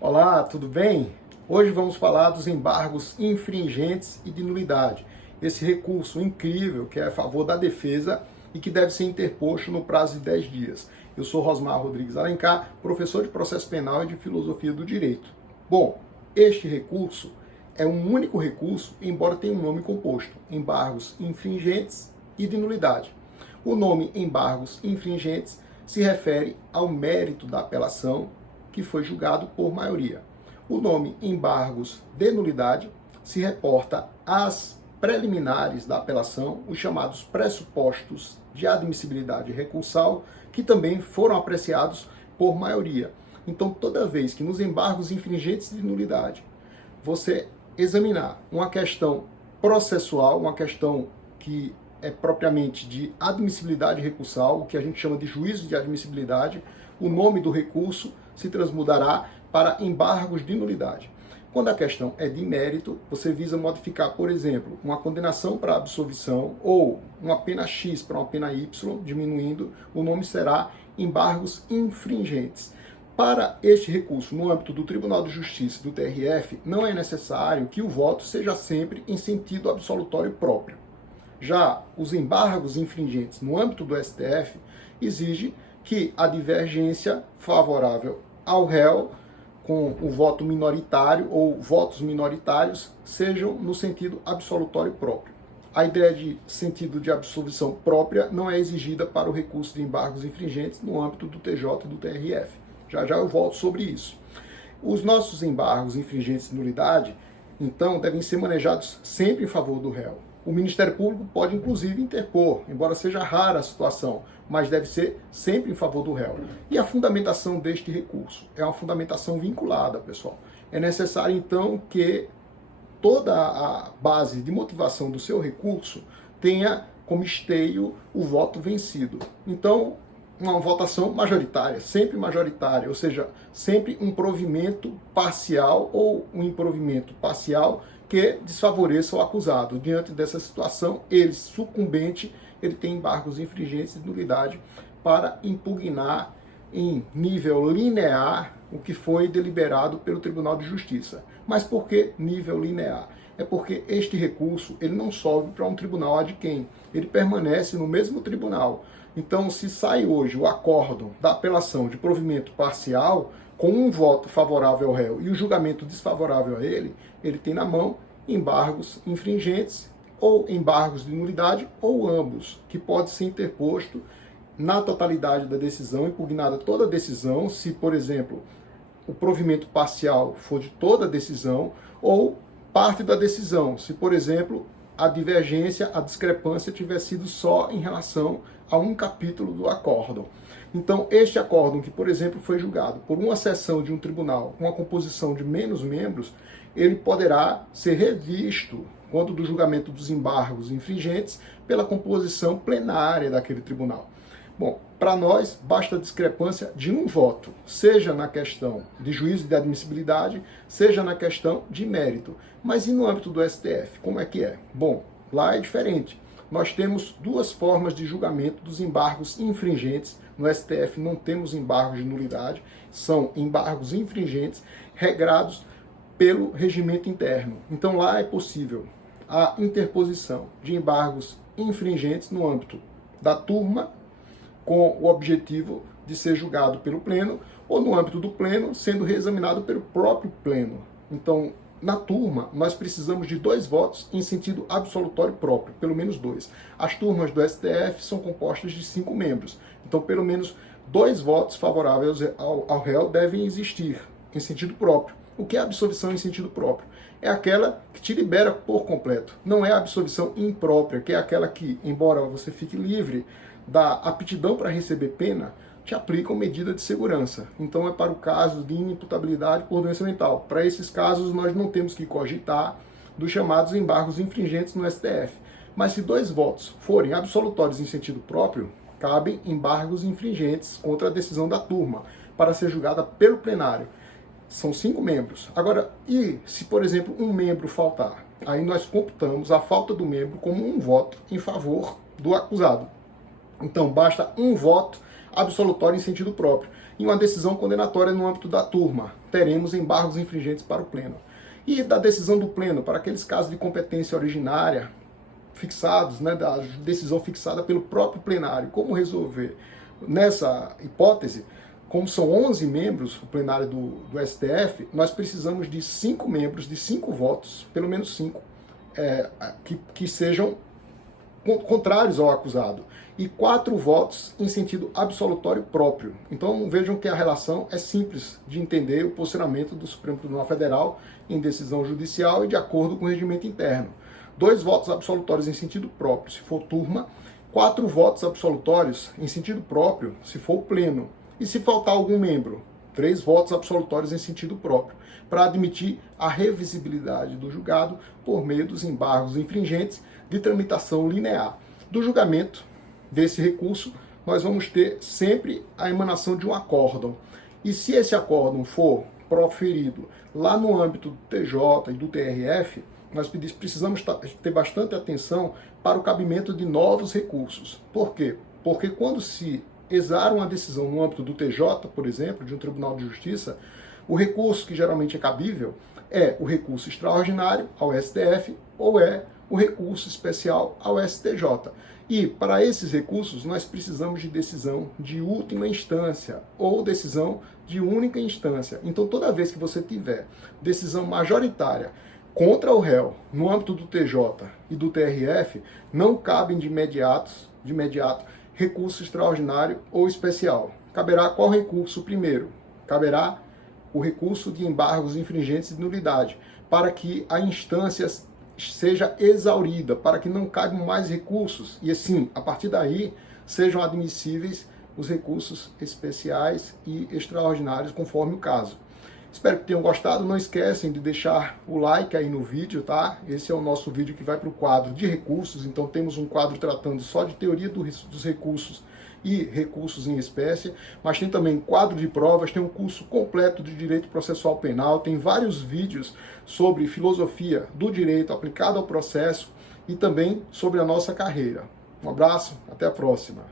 Olá, tudo bem? Hoje vamos falar dos embargos infringentes e de nulidade. Esse recurso incrível que é a favor da defesa e que deve ser interposto no prazo de 10 dias. Eu sou Rosmar Rodrigues Alencar, professor de processo penal e de filosofia do direito. Bom, este recurso é um único recurso, embora tenha um nome composto: embargos infringentes e de nulidade. O nome embargos infringentes se refere ao mérito da apelação que foi julgado por maioria. O nome embargos de nulidade se reporta às preliminares da apelação, os chamados pressupostos de admissibilidade recursal, que também foram apreciados por maioria. Então, toda vez que nos embargos infringentes de nulidade você examinar uma questão processual, uma questão que é propriamente de admissibilidade recursal, o que a gente chama de juízo de admissibilidade, o nome do recurso se transmudará para embargos de nulidade. Quando a questão é de mérito, você visa modificar, por exemplo, uma condenação para absolvição ou uma pena X para uma pena Y, diminuindo, o nome será embargos infringentes. Para este recurso, no âmbito do Tribunal de Justiça do TRF, não é necessário que o voto seja sempre em sentido absolutório próprio. Já os embargos infringentes no âmbito do STF exige que a divergência favorável ao réu com o voto minoritário ou votos minoritários sejam no sentido absolutório próprio. A ideia de sentido de absolvição própria não é exigida para o recurso de embargos infringentes no âmbito do TJ e do TRF. Já eu volto sobre isso. Os nossos embargos infringentes de nulidade, então, devem ser manejados sempre em favor do réu. O Ministério Público pode, inclusive, interpor, embora seja rara a situação, mas deve ser sempre em favor do réu. E a fundamentação deste recurso é uma fundamentação vinculada, pessoal. É necessário, então, que toda a base de motivação do seu recurso tenha como esteio o voto vencido. Então, uma votação majoritária, sempre majoritária, ou seja, sempre um provimento parcial ou um improvimento parcial que desfavoreça o acusado. Diante dessa situação, ele, sucumbente, ele tem embargos infringentes de nulidade para impugnar em nível linear o que foi deliberado pelo Tribunal de Justiça. Mas por que nível linear? É porque este recurso ele não sobe para um tribunal ad quem, ele permanece no mesmo tribunal. Então, se sai hoje o acórdão da apelação de provimento parcial, com um voto favorável ao réu e o julgamento desfavorável a ele, ele tem na mão embargos infringentes ou embargos de nulidade ou ambos, que pode ser interposto na totalidade da decisão, impugnada toda a decisão, se, por exemplo, o provimento parcial for de toda a decisão, ou parte da decisão, se, por exemplo, a divergência, a discrepância tiver sido só em relação a um capítulo do acórdão. Então, este acórdão que, por exemplo, foi julgado por uma sessão de um tribunal com a composição de menos membros, ele poderá ser revisto, quando do julgamento dos embargos infringentes, pela composição plenária daquele tribunal. Bom, para nós, basta a discrepância de um voto, seja na questão de juízo de admissibilidade, seja na questão de mérito. Mas e no âmbito do STF, como é que é? Bom, lá é diferente. Nós temos duas formas de julgamento dos embargos infringentes. No STF não temos embargos de nulidade, são embargos infringentes regrados pelo regimento interno. Então lá é possível a interposição de embargos infringentes no âmbito da turma, com o objetivo de ser julgado pelo pleno, ou no âmbito do pleno, sendo reexaminado pelo próprio pleno. Então, na turma, nós precisamos de 2 votos em sentido absolutório próprio, pelo menos 2. As turmas do STF são compostas de 5 membros, então pelo menos 2 votos favoráveis ao réu devem existir em sentido próprio. O que é absolvição em sentido próprio? É aquela que te libera por completo. Não é a absolvição imprópria, que é aquela que, embora você fique livre da aptidão para receber pena, te aplicam medida de segurança. Então é para o caso de inimputabilidade por doença mental. Para esses casos, nós não temos que cogitar dos chamados embargos infringentes no STF. Mas se 2 votos forem absolutórios em sentido próprio, cabem embargos infringentes contra a decisão da turma, para ser julgada pelo plenário. São 5 membros. Agora, e se, por exemplo, um membro faltar? Aí nós computamos a falta do membro como um voto em favor do acusado. Então, basta um voto absolutório em sentido próprio e uma decisão condenatória no âmbito da turma, teremos embargos infringentes para o Pleno. E da decisão do Pleno, para aqueles casos de competência originária fixados, né, da decisão fixada pelo próprio plenário, como resolver? Nessa hipótese, como são 11 membros, o plenário do STF, nós precisamos de 5 membros, de 5 votos, pelo menos 5, que sejam contrários ao acusado, e 4 votos em sentido absolutório próprio. Então vejam que a relação é simples de entender o posicionamento do Supremo Tribunal Federal em decisão judicial e de acordo com o regimento interno. 2 votos absolutórios em sentido próprio, se for turma, 4 votos absolutórios em sentido próprio, se for o pleno. E se faltar algum membro, 3 votos absolutórios em sentido próprio, para admitir a revisibilidade do julgado por meio dos embargos infringentes de tramitação linear. Do julgamento desse recurso, nós vamos ter sempre a emanação de um acórdão. E se esse acórdão for proferido lá no âmbito do TJ e do TRF, nós precisamos ter bastante atenção para o cabimento de novos recursos. Por quê? Porque quando se exara uma decisão no âmbito do TJ, por exemplo, de um Tribunal de Justiça, o recurso que geralmente é cabível é o recurso extraordinário ao STF ou é o recurso especial ao STJ. E para esses recursos nós precisamos de decisão de última instância ou decisão de única instância. Então toda vez que você tiver decisão majoritária contra o réu no âmbito do TJ e do TRF, não cabem de imediato recurso extraordinário ou especial. Caberá qual recurso primeiro? Caberá o recurso de embargos infringentes de nulidade, para que a instância seja exaurida, para que não caibam mais recursos e assim, a partir daí, sejam admissíveis os recursos especiais e extraordinários conforme o caso. Espero que tenham gostado. Não esquecem de deixar o like aí no vídeo, tá? Esse é o nosso vídeo que vai para o quadro de recursos. Então temos um quadro tratando só de teoria dos recursos e recursos em espécie, mas tem também quadro de provas, tem um curso completo de direito processual penal, tem vários vídeos sobre filosofia do direito aplicado ao processo e também sobre a nossa carreira. Um abraço, até a próxima.